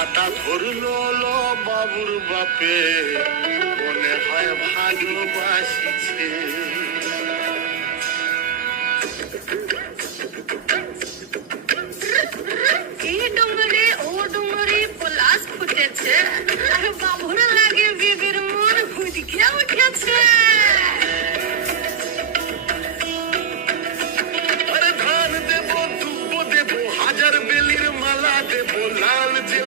হাঁটা ধরলো বাবুর বাপে, মনে হয় ভালোবাসিছে। এই ডোঙ্গরে ও ডোঙ্গরে